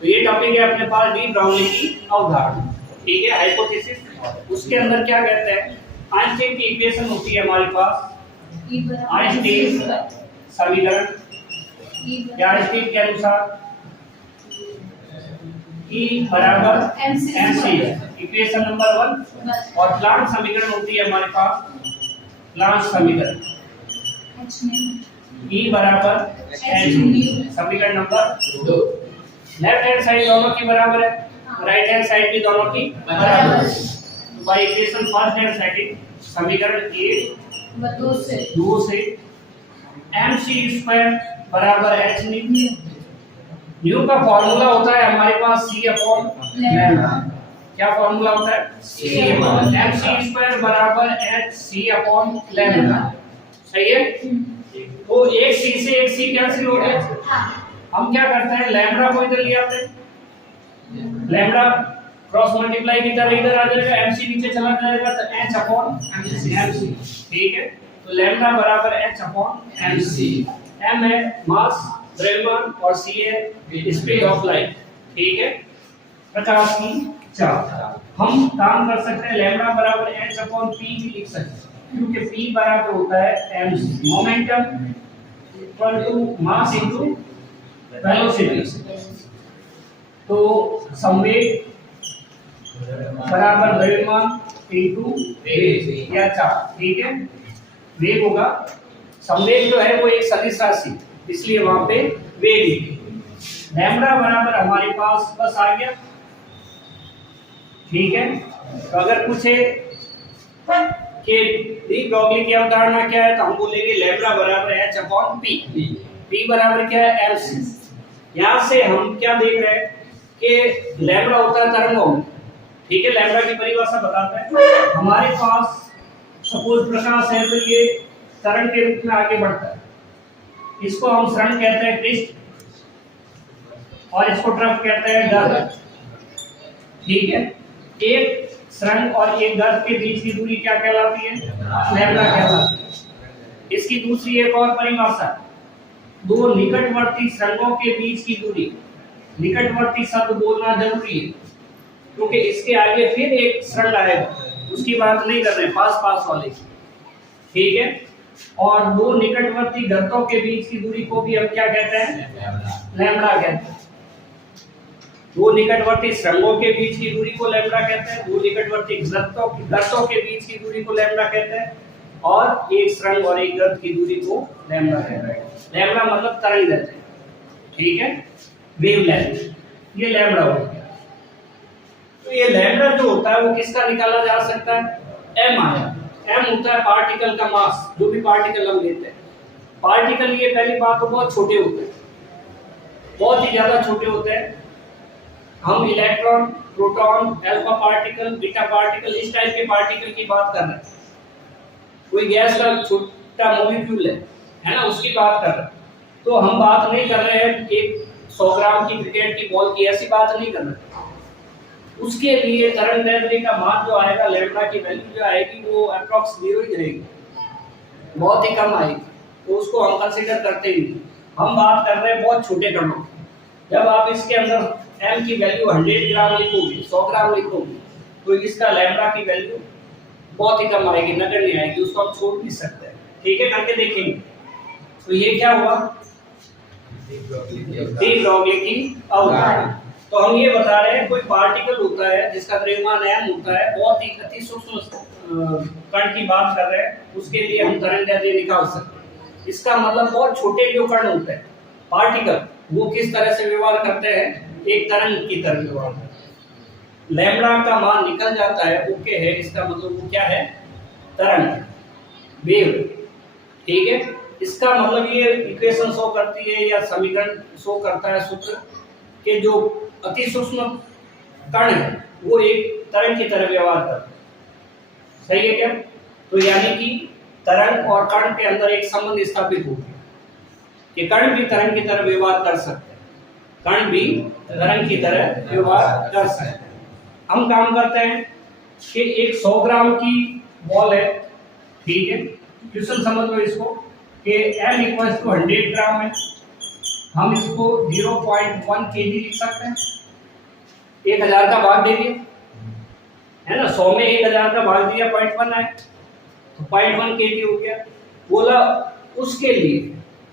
तो ये टॉपिक है अपने पास डी ब्राउनी की अवधारणा, ठीक है, हाइपोथेसिस। उसके अंदर क्या कहते हैं, आइंस्टीन की इक्वेशन होती है हमारे पास, आइंस्टीन समीकरण, या आइंस्टीन के अनुसार E बराबर mc इक्वेशन नंबर 1, और प्लांट समीकरण होती है हमारे पास प्लांट समीकरण E बराबर h समीकरण नंबर 2। लेफ्ट हैंड साइड दोनों की बराबर है, राइट हैंड साइड भी दोनों की बराबर है। तो by equation first and second समीकरण 2 से mc स्क्वायर बराबर h न्यू का फॉर्मूला होता है हमारे पास c अपॉन लैम्डा। क्या फॉर्मूला होता है, c अपॉन mc स्क्वायर बराबर h c अपॉन लैम्डा। सही है, तो एक c से एक c कैंसिल हो गया। हम क्या करते हैं, लैम्डा को इधर ले आते हैं, लैम्डा क्रॉस मल्टीप्लाई की तरह इधर आ जाएगा, mc नीचे चला जाएगा तो h अपॉन mc, ठीक है। तो लैम्डा बराबर h अपॉन mc, m है मास द्रव्यमान और c है स्पीड ऑफ लाइट, ठीक है, प्रकाश की चाल। हम काम कर सकते हैं लैम्डा बराबर h अपॉन p भी लिख सकते हैं, क्योंकि p बराबर होता है mc, momentum equal to mass into velocity. तो संवेग बराबर द्रव्यमान इनटू वेग या चाल, ठीक है। वेग होगा, संवेग जो है वो एक सदिश राशि, इसलिए वहां पे वेग लिखे। लैम्डा बराबर हमारे पास बस आ गया, ठीक है। तो अगर पूछे कि डी ब्रॉगली की अवधारणा क्या है, तो हम बोलेंगे लैम्डा बराबर h अपॉन p। p बराबर क्या है, mc। यहाँ से हम क्या देख रहे हैं कि लैम्डा होता है तरंगों में, ठीक है। लैम्डा की परिभाषा बताते हैं, हमारे पास सपोज प्रकाश है तो ये तरंग के रूप में आगे बढ़ता है, इसको हम सरण कहते हैं पृष्ठ, और इसको ट्रफ कहते हैं गर्त, ठीक है। एक सरण और एक गर्त के बीच की दूरी क्या कहलाती है, लैम्डा कहलाती है। इसकी दूसरी एक और परिभाषा, दो निकटवर्ती सरणों के बीच की दूरी, निकटवर्ती शब्द बोलना जरूरी है, क्योंकि इसके आगे फिर एक सरण आएगा, उसकी बात नहीं कर रहे, पास पास वाले की, ठीक है। और दो निकटवर्ती गर्तों के बीच की दूरी को भी हम क्या कहते हैं, लैम्डा कहते हैं। दो निकटवर्ती सुरंगों के बीच की दूरी को लैम्डा कहते हैं, दो निकटवर्ती गर्तों के बीच की दूरी को लैम्डा कहते हैं, और एक सुरंग और एक गर्त की दूरी को लैम्डा कहते हैं। लैम्डा मतलब तरंगदैर्घ्य, ठीक है, वेवलेंथ, ये लैम्डा हो गया। तो ये लैम्डा जो होता है वो किसका निकाला जा सकता है, m आया। m होता है पार्टिकल का मास, जो भी पार्टिकल हम लेते हैं। पार्टिकल ये पहली बात तो बहुत छोटे होते हैं, बहुत ही ज्यादा छोटे होते हैं। हम electron, proton, alpha particle, beta particle, इस टाइप के पार्टिकल की बात कर रहे हैं। कोई गैस का छोटा मॉलिक्यूल है ना, उसकी बात कर रहे हैं। तो हम बात नहीं कर रहे हैं एक 100 ग्राम की क्रिकेट की बॉल की, ऐसी बात नहीं कर रहे। उसके लिए तरंगदैर्घ्य का मान जो आएगा, लैम्डा की वैल्यू जो आएगी वो अप्रॉक्स 0 ही रहेगी, बहुत ही कम आएगी, तो उसको हम कंसीडर करते ही नहीं। हम बात कर रहे हैं बहुत छोटे कणों। जब आप इसके अंदर m की वैल्यू 100 ग्राम लिखोगे, 100 ग्राम लिखोगे, तो इसका लैम्डा की वैल्यू बहुत ही कम आएगी, नगण्य आएगी, उसको हम छोड़ भी सकते हैं, ठीक है, करके देखेंगे। तो ये क्या हुआ, डी ब्रॉगली की अवधारणा। तो हम ये बता रहे हैं कोई पार्टिकल होता है जिसका द्रव्यमान m होता है, बहुत ही अति सूक्ष्म कण की बात कर रहे हैं, उसके लिए हम तरंगदैर्घ्य निकाल सकते हैं। इसका मतलब बहुत छोटे जो कण होते हैं, पार्टिकल, वो किस तरह से व्यवहार करते हैं, एक तरंग की तरह व्यवहार करते हैं। लैम्डा का मान निकल जाता है, ओके है, इसका मतलब वो क्या है, तरंग, वेव, ठीक है। इसका मतलब ये इक्वेशन शो करती है या समीकरण शो करता है, सूत्र के जो अति सूक्ष्म कण है वो एक तरंग की तरह व्यवहार करते हैं। सही है क्या? तो यानी कि तरंग और कण के अंदर एक संबंध स्थापित हो गया कि कण भी तरंग की तरह व्यवहार कर सकते हैं, कण भी तरंग की तरह व्यवहार कर सकते हैं। हम काम करते हैं कि एक 100 ग्राम की बॉल है, ठीक है, क्वेश्चन समझ लो इसको कि m = 100 ग्राम है। हम इसको 0.1 kg लिख सकते हैं। 1000 का भाग दे दिए, है ना, 100 में 1000 का भाग दिया, 0.1 आया, तो 0.1 kg हो गया। बोला उसके लिए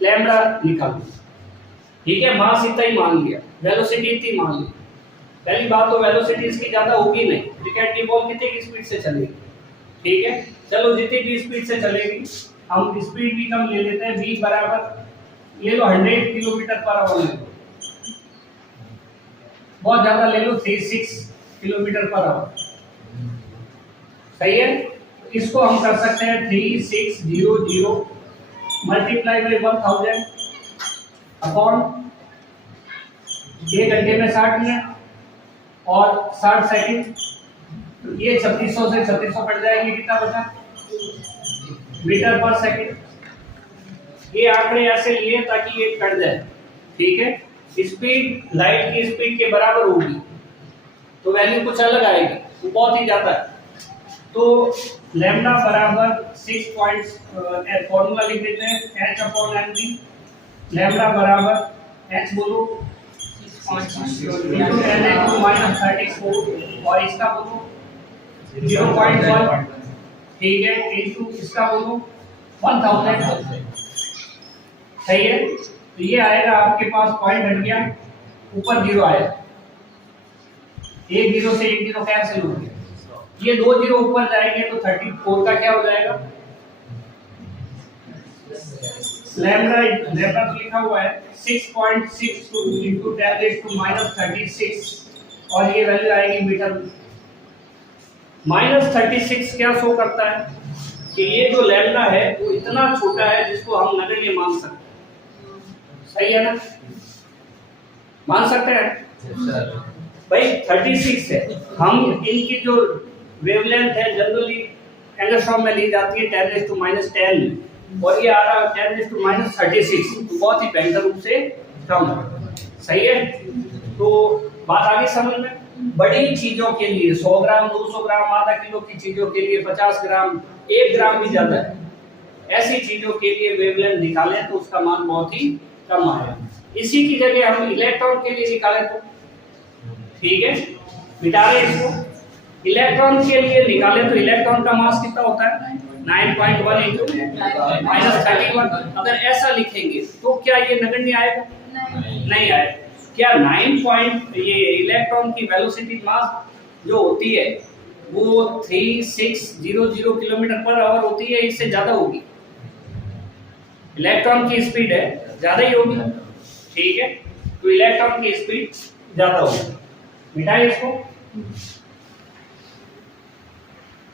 लैम्बडा निकालो, ठीक है, मास इतना ही मान लिया, वेलोसिटी इतनी मान ली। पहली बात तो वेलोसिटी इसकी ज्यादा होगी नहीं, क्रिकेट की बॉल कितनी की स्पीड से चलेगी, ठीक है, चलो जितनी भी स्पीड से चलेगी, हम स्पीड भी कम ले लेते हैं, v बराबर ले लो 100 किलोमीटर पर आवर ले लो, बहुत ज्यादा ले लो 36 किलोमीटर पर आवर, सही है। इसको हम कर सकते हैं 3600 मल्टीप्लाई बाई 1000 अपॉन 1 घंटे में 60 मिनट और 60 सेकंड, तो ये 3600 से 3600 कट जाएंगे, कितना बचा, मीटर पर सेकंड। ये आंकड़े ऐसे लिए ताकि ये कट जाए, ठीक है। स्पीड लाइट की स्पीड के बराबर होगी तो वैल्यू कुछ अलग आएगी, वो बहुत ही ज्यादा है। तो लैम्डा बराबर 6 पॉइंट्स, फॉर्मूला लिख देते हैं, h अपॉन mv, लैम्डा बराबर h बोलो into 10 माइनस 34 और इसका बोलो 0.1, ठीक है, इनटू इसका बोलो 1000, सही है। तो ये आएगा आपके पास, पॉइंट हट गया, ऊपर 0 आया, एक 0 से एक 0 कैंसिल हो गया, ये 2 0 ऊपर जाएंगे तो 34 का क्या हो जाएगा, लैम्डा लैम्डा तो लिखा हुआ है 6.62 into 10⁻⁻36 और ये वैल्यू आएगी मीटर में। -36 क्या शो करता है कि ये जो लैम्डा है वो इतना छोटा है जिसको हम नगण्य मान सकते हैं, सही है ना, मान सकते हैं भाई। 36 है, हम इनकी जो वेवलेंथ है जनरली एंगस्ट्रॉम में ली जाती है 10⁻10 और ये आ रहा है 10⁻36, तो बहुत ही भयंकर रूप से कम है, सही है। तो बात आगे समझ में, बड़ी चीजों के लिए 100 ग्राम 200 ग्राम आधा किलो की चीजों के लिए 50 ग्राम 1 ग्राम भी ज्यादा है, ऐसी चीजों के लिए वेवलेंथ निकालें तो उसका मान बहुत ही कम आएगा। इसी की जगह हम इलेक्ट्रॉन के लिए निकालें तो, ठीक है, मिटा रहे इसको, इलेक्ट्रॉन के लिए निकालें तो इलेक्ट्रॉन का मास कितना होता है 9.1 into -31। अगर ऐसा लिखेंगे तो क्या ये नगण्य आएगा, नहीं आएगा। क्या 9 ये इलेक्ट्रॉन की वेलोसिटी मास जो होती है वो 3600 किलोमीटर पर आवर होती है, इससे ज्यादा होगी, इलेक्ट्रॉन की स्पीड है ज्यादा ही होगी, ठीक है, तो इलेक्ट्रॉन की स्पीड ज्यादा होगी, मिटाइए इसको।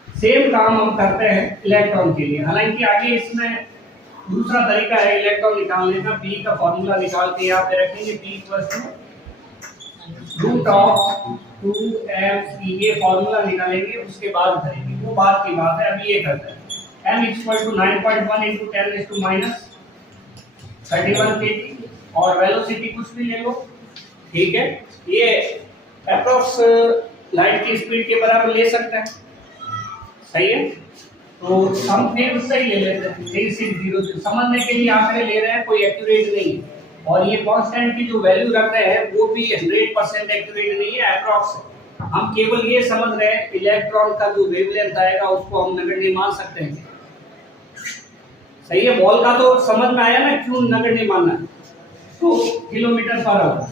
सेम काम हम करते हैं इलेक्ट्रॉन के लिए, हालांकि आगे इसमें दूसरा तरीका है इलेक्ट्रॉन निकालने का। P का फॉर्मूला निकाल के यहाँ पे रखेंगे, P √2m ये फॉर्मूला निकालेंगे, उसके बाद करेंगे, वो बात की बात है, अभी ये करते हैं। m = 9.1 into 10⁻31 kg और वेलोसिटी कुछ भी ले लो, ठीक है, ये अप्रॉक्स लाइट की स्पीड के बराबर ले सकते हैं, सही है। तो हम फिर उससे ही ले लेते हैं 3600, समझने के लिए आंकड़े ले रहे हैं, कोई एक्यूरेट नहीं है, और ये कांस्टेंट की जो वैल्यू रख रहे हैं वो भी 100% एक्यूरेट नहीं है, अप्रॉक्स है। हम केवल ये समझ रहे हैं इलेक्ट्रॉन का जो वेवलेंथ आएगा उसको हम नगण्य मान सकते हैं, सही है। बॉल का तो समझ में आया ना क्यों नगण्य मानना है, तो किलोमीटर पर आवर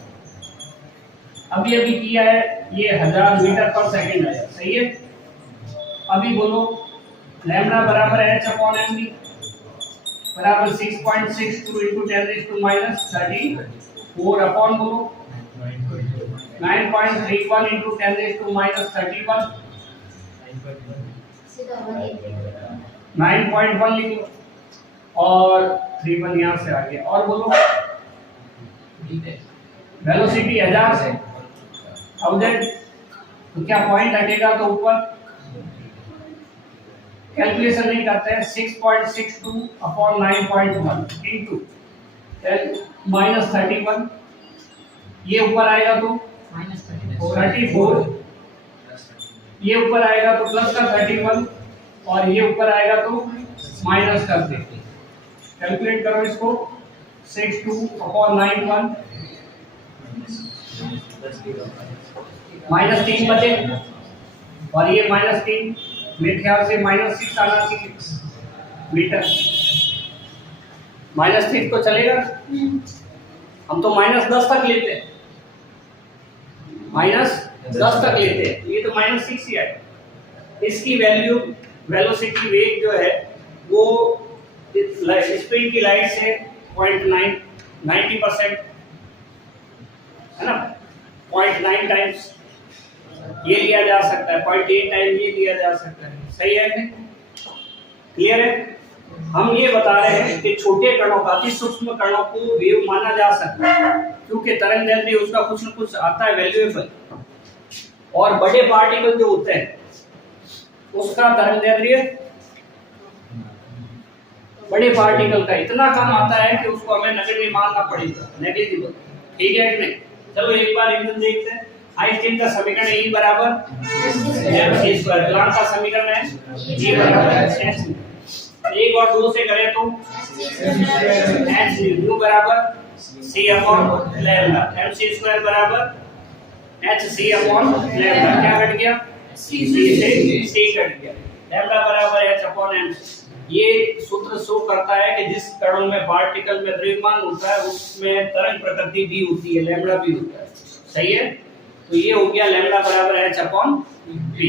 अभी अभी किया है, ये 1000 मीटर पर सेकंड आया, सही है। अभी बोलो लैम्डा बराबर h अपॉन mv बराबर 6.62 into 10⁻34 अपॉन बोलो 9.31 into 10⁻31 9.1 लिख लो और 31 यहाँ से आ गया, और बोलो वेलोसिटी 1000 से 1000, तो क्या पॉइंट हटेगा तो ऊपर, कैलकुलेशन नहीं करते हैं, 6.62 अपॉन 9.1 इंटू -31, ये ऊपर आएगा तो -34, ये ऊपर आएगा तो प्लस का 31 और ये ऊपर आएगा तो माइनस कर दे। कैलकुलेट करो इसको, 6/2/9 -3 बचे और ये -3 मेरे ख्याल से -6 आना चाहिए मीटर। -6 तो चलेगा, हम तो -10 तक लेते हैं, -10 तक लेते हैं, ये तो -6 ही है। इसकी वैल्यू वेलोसिटी वेग जो है वो स्पीड की लाइट से 90% है ना, 0.9 टाइम्स ये लिया जा सकता है, 0.8 टाइम ये लिया जा सकता है। सही है कि क्लियर है? हम ये बता रहे हैं कि छोटे कणों का, अति सूक्ष्म कणों को वेव माना जा सकता है क्योंकि तरंगदैर्ध्य उसका कुछ न कुछ आता है वैल्यूएबल, और बड़े पार्टिकल जो होते हैं उसका तरंगदैर्ध्य बड़े पार्टिकल का इतना कम आता है कि उसको हमें नगण्य मानना पड़ेगा, नेग्लिजिबल। ठीक है कि नहीं? चलो एक बार रिवीजन देखते हैं। आइंस्टीन का समीकरण E बराबर mc स्क्वायर, प्लैंक का समीकरण है E बराबर h। 1 और 2 से करें तो h न्यू बराबर c upon lambda, mc square बराबर h c अपॉन लैम्डा। क्या घट गया? c से c घट गया, लैम्डा बराबर h अपॉन mc। ये सूत्र शो करता है कि जिस कणों में पार्टिकल में द्रव्यमान होता है उसमें तरंग प्रकृति भी होती है, लैम्डा भी होता है। सही है? तो ये हो गया लैम्डा बराबर h अपॉन v।